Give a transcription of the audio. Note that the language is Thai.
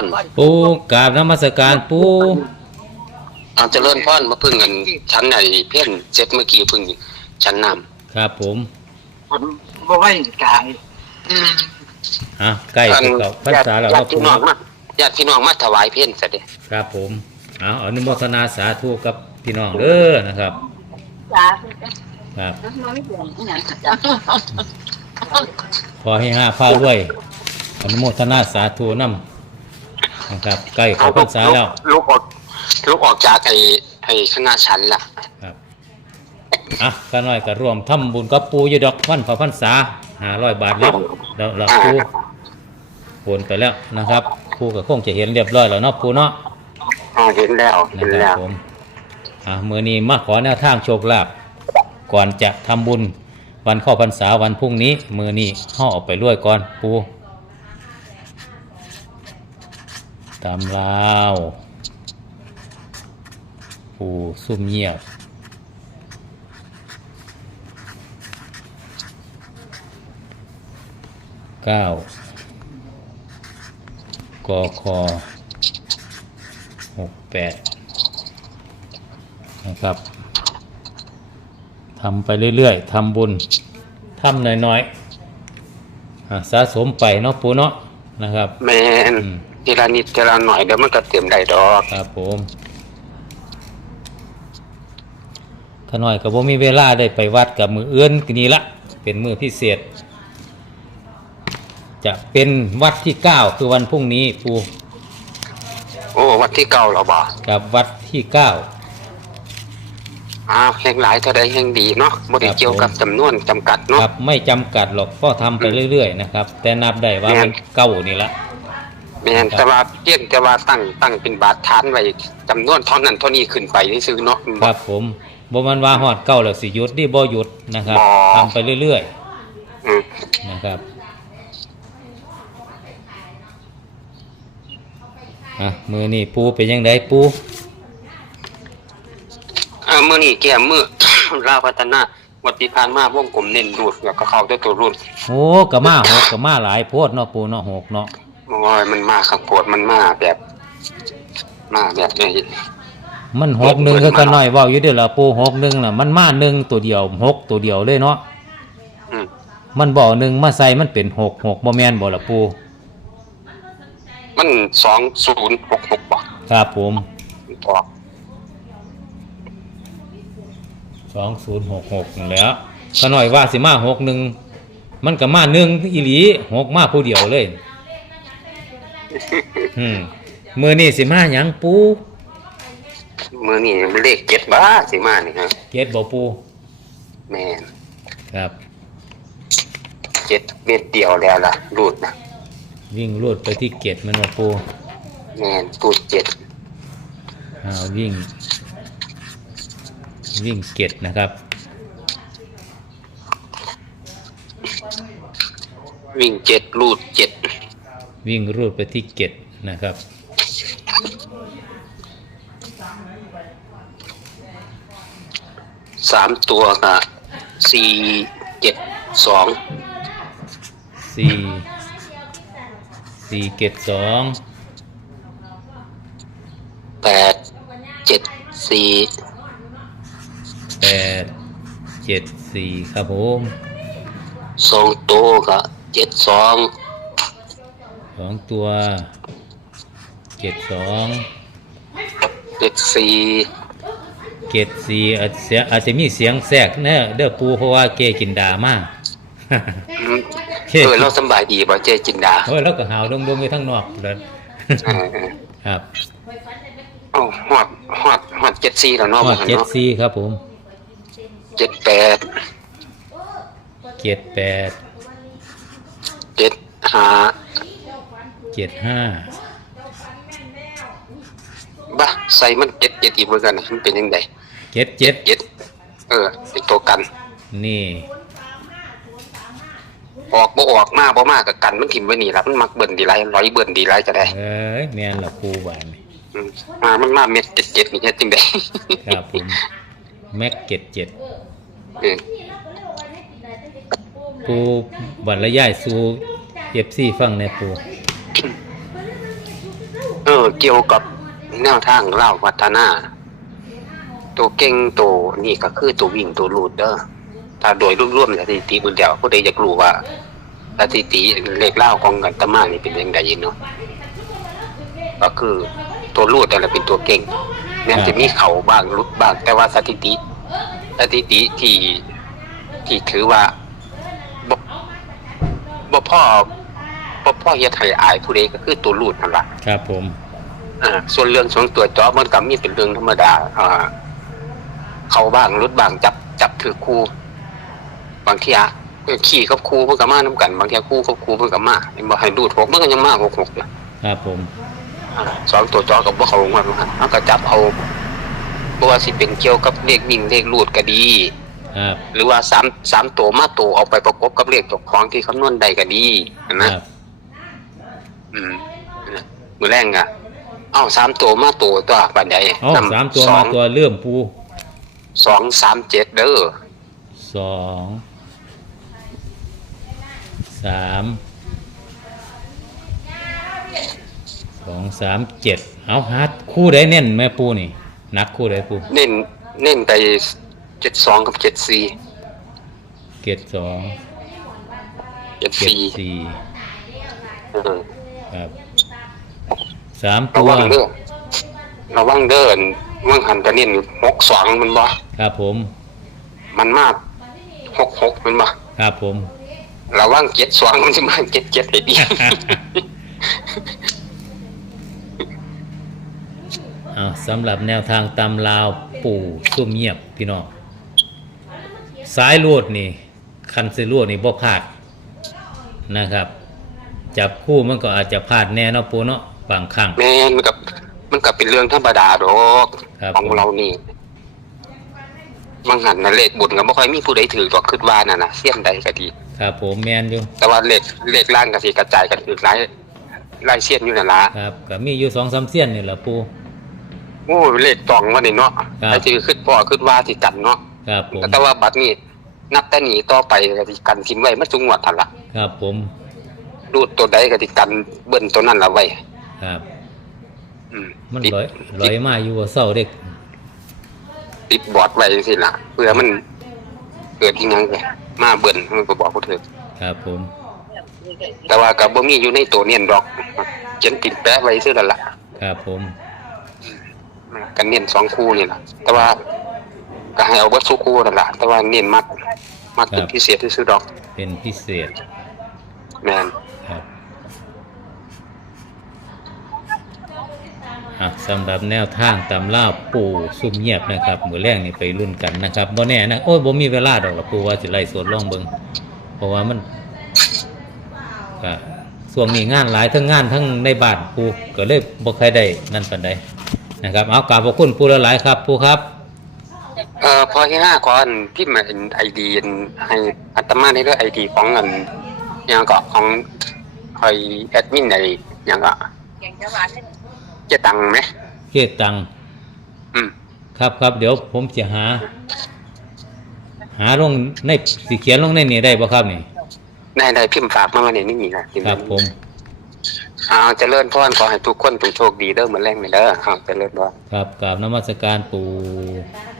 รปูกราบนมัสการปูเอาเจริญพรมาพึ่งกันชั้นไหนเพี้ยนเจ็ดเมื่อกี้พึ่งชั้นนครับผมผมบ่ไว้กายำอะใกล้สิเข้าพรรษาแล้วญาครับติปูพี่น้องมาญาติพี่น้องมาถวายเพี้ยนเสด็จครับผมเอาอนุโมทนาสาธุกับพี่น้องเด้อนะครับจ้าครับมันไม่เปลี่ยนอีหยังจ้าพอให้ห้าผ้าด้วยอนุโมทนาสาธุนํ นะครับใกล้เข้าพรรษาแล้วลูกออกลูกออกจากไอ้ไอ้คณะชั้นล่ะครับอะก็น้อยก็ร่วมทำบุญกับปูอยู่ดอกวันพระพรรษาห้าร้อยบาทแล้วแล้วแล้วปูโอนไปแล้วนะครับปูก็คงจะเห็นเรียบร้อยแล้วเนาะปูเนาะอ่าเห็นแล้วเห็นะนคแล้รับวผมอะมือนี้มาขอแนวทางโชคลาภก่อนจะทำบุญวันเข้าพรรษาวันพรุ่งนี้ มือนี้ห่อออกไปรวยก่อนปู ตามลาวปูซุ่มเงียบเก้ากคหกแปดนะครับทำไปเรื่อยๆทำบุญทำน้อยๆอะสะสมไปเนาะปูเนาะนะครับ แม่นอืม ทีละนิดทีละหน่อยเดี๋ยวมันก็เต็มได้ดอกครับผมถ้าน้อยก็บ่มีเวลาได้ไปวัดกับมือเอื้อนนี่ละเป็นมือพิเศษ จะเป็นวัดที่เก้าคือวันพรุ่งนี้ปูโอ้วัดที่เก่าเราบ่กับวัดที่เก้าอ้าวแห่งหลายเท่าใดแห่งดีเนาะบ่ได้ครับเกี่ยวกับจำนวนจำกัดเนาะครับไม่จำกัดหรอกก็ทำไปเรื่อยๆนะครับ แต่นับได้ว่าแม่นเป็นเก้านี่ละ แม่นแต่ว่าเพียงแต่ว่าตั้งตั้งเป็นบาทฐานไว้จำนวนเท่านั้นเท่านี้ขึ้นไปซื่อๆเนาะ ครับผมบ่มันว่าฮอดเก้าแล้วสิหยุดดิบ่หยุดนะครับบ่ ทำไปเรื่อยอืมๆนะครับอะมือนี่ปูเป็นยังไงปูอ่ามื้อนี้แก้มือ ลาวพัฒนาวัดที่ผ่านมาวงกลมเน้นรูดแล้วก็เข้าด้วยตัวรูดโอ้กะมาหกกะมาหลายโพดเนาะปูเนาะหกเนาะ โอ้ยมันมาข้างโพดมันมาแบบ มาแบบนี้มันหกหนึ่งคือกันหน่อยเว้าอยู่เด้อล่ะปูหกหนึ่งน่ะมันมาหนึ่งตัวเดียวหกตัวเดียวเลยเนาะอืมมันบ่หนึ่งมาใส่มันเป็นหกหกบ่แม่นบ่ล่ะปูมัน2066บ่ครับผมออกสองศูนย์หกหกนั่นแหล้วก็หน่อยว่าสิมาหกหนึ่งมันก็มาหนึ่งอีหลีหกมาผู้เดียวเลย อืมมือนี่สิมาหยังปูมื้อนี้เลขเจ็ดบ้าสิมานี่ฮะเจ็ดบ่ปูแม่นครับเจ็ดเม็ดเดียวแล้วล่ะรูดนะวิ่งรวดไปที่เกตมันว่าปูแม่นรูดเจ็ดอ่าวิ่ง วิ่งเกตนะครับ วิ่งเจ็ดรูดเจ็ด วิ่งรวดไปที่เกตนะครับ สามตัวก็สี่เจ็ดสองสี่สี่เกตสองแปดเจ็ดสี่แปดเจ็ดสี่ครับผมสองตัวก็เจ็ดสอง สองตัวเจ็ดสองเจ็ดสี่เกตสี่อาจเสียอาจจะมีเสียงแทรกเนอะเด้อปูเพราะว่าเกกินดามากอืมเออเราสำบายดีบ่เจจินดาเฮ้ยแล้วก็หาวดงๆอยู่ทั้งนอกเลยเออเออครับเอ้าฮอดฮอดฮอดเจ็ดสี่แล้วเนาะทอบ่ดหั่นเจ็ดเนาะสี่ครับผมเจ็ดแปดเจ็ดแปดเจ็ดห้า เจ็ดห้าบ้าใส่มันเจ็ดเจ็ดอีกเหมือนกันนะมันเป็นยังไงเจ็ดเจ็ดเจ็ดเออ เป็นตัวกัน นี่ออกบ่ออกมาบ่มากับกันมันถิ่มไว้นี่ล่ะมันมักเบิ่นดีไรร้อยเบิ่นดีไรจะได้ เอ้ยแม่นละปูหวานนี่อืมมามันมาเม็ดเจ็ดเจ็ดนี่เฮ็ดจังไดครับผมแม็กเจ็ดเจ็ดเออปูบรรยายสู่เอฟซีฟังในปู เกี่ยวกับแนวทางเล่าวัฒนา ตัวเก่งตัวนี่ก็คือตัววิ่งตัวลูดเด้อถ้าโดยรวมๆสถิติบุญเดียวผู้ใดอยากรู้ว่าสถิติเลขเล่าของกันตมานี่เป็นยังไงเนาะก็คือตัวลูดแต่ละเป็นตัวเก่งแม้จะมีเขาบ้างลุดบ้าง แต่ว่าสถิติสถิติที่ที่ถือว่าบ่บ่พ่อบ่พ่อเฮ็ดให้อายผู้ใดก็คือตัวลูดนั่นล่ะครับผม อ่าส่วนเรื่องของตัวเจาะมันก็มีเป็นเรื่องธรรมดาอ่าเขาบ้างรุดบ้างจับจับถือคู่บางทีอะขี่กับคู่เพิ่นก็มานํกัน บางทีคู่กับคู่เพิ่นก็มาเห็นบ่ให้ดูดหกมันก็ยังมาหกหกอยู่ครับผมอ่าสองตัวเจาะกับบ่เข้าลงมามันก็จับเอาบ่ว่าสิเป็นเกี่ยวกับเลขวิ่งเลขรูดก็ดีครับหรือว่าสามสามตัวมาตัวเอาไปประกบกับเลขตัวของที่คำนวณได้ก็ดีคนะรับอืมมือแรงอะ เอ้าสามตัวมาตัวตัวปันใดเอ้าสามตัวสอมางตัวเลื่อมปูสองสามเจ็ดเด้อสองสามสองสามเจ็ดเอาฮัดคู่ใดเน้นแม่ปูนี่นักคู่ใดปูเน้นเน้นไปเจ็ดสองกับเจ็ดสี่เจ็ดสองเจ็ดเจ็ดสี่สี่เออครับ สามระตัววังเด้อระวังเด้อว่างหันก็เน้นหกสองมันบ่ครับผม มันมากหกหกมันบ่ครับผม ระวังเจ็ดสองมันจะมาเจ็ดเจ็ดไอ้ดี เอาสำหรับแนวทางตำลาวปู่ซุ่มเงียบพี่น้องสายลวดนี่ คันสิลวดนี่บ่พลาดนะครับ จับคู่มันก็อาจจะพลาดแน่เนาะปูเนาะ บางครั้ง แม่นมันกับมันกับเป็นเรื่องธรรมดาดอกครับ ของเรานี่บางหันนะเลขบุญก็บ่ค่อยมีผู้ใดถือดอกคิดว่าน่ะนะเสี้ยนใดก็ดี ครับผมแมนอยู่แต่ว่าเลขเลขล่างก็สิกระจายกันถือหลายหลายเสี้ยนอยู่นั่นล่ะครับก็มีอยู่สองสามเส้ยนนี่แหละปู โอ้เลขตองว่านี่เนาะครับ ไอ้ที่คิดพ่อคิดว่าสิกันเนาะครับผมแต่ว่าบัดนี้นับแต่นี้ต่อไปก็สิกันทิ้งไว้มันสูงงวดทันละ ครับผมรูดตัวใดก็สิกันเบิ้นตัวนั้นละไว้ ครับ อืมมันติดลอยลอยมาอยู่ว่าเศร้าเด็ก ติดบอร์ดไว้จังซี่ล่ะเพื่อมันเกิดอีหยังไปมาเบิ้นมันก็บอกผู้ถือครับผม แต่ว่าก็บ่มีอยู่ในตัวเนียนดอกเขียนติดแปะไว้ซื่อนั่นล่ะครับผม กันเนียนสองคู่นี่ล่ะ แต่ว่าก็ให้เอาเบิดสู้คู่นั่นล่ะแต่ว่าเนียนมักมักเป็นพิเศษซื่อๆดอกเป็นพิเศษ แม่น ครับ อะสำหรับแนวทางตำล่าปู่ซุ่มเงียบนะครับ มือแรกนี่ไปรุ่นกันนะครับบ่แน่นะโอ้ยบ่มีเวลาดอกละปู่ว่าสิไล่สวดล่องเบิงเพราะว่ามันก็ส่วงนี้งานหลายทั้งงานทั้งในบ้านปู่ก็เลยบ่ใครได้นั่นปานใดนะครับ เอากราบขอบคุณปู่หลายๆครับปู่ครับเอ่อพอที่ห้าก่อนพิมพ์ไอดีให้อัตมาได้ด้วยไอดีของเงินยังก็ของไอแอดมินอะไอยังก็ เจะตังไหมเกตตังค์อืม ครับครับเดี๋ยวผมจะหา หาลงในสิเขียนลงในนี่ได้บ่ครับนี่ได้ได้พิมพ์ฝากมาวันนี้นี่นี่นะครับผมเอาเจริญพรขอให้ทุกคนเป็นโชคดีเด้อเหมือนแรงเลยเด้อเอาเจริญพรครับกราบนมัสการปู่ค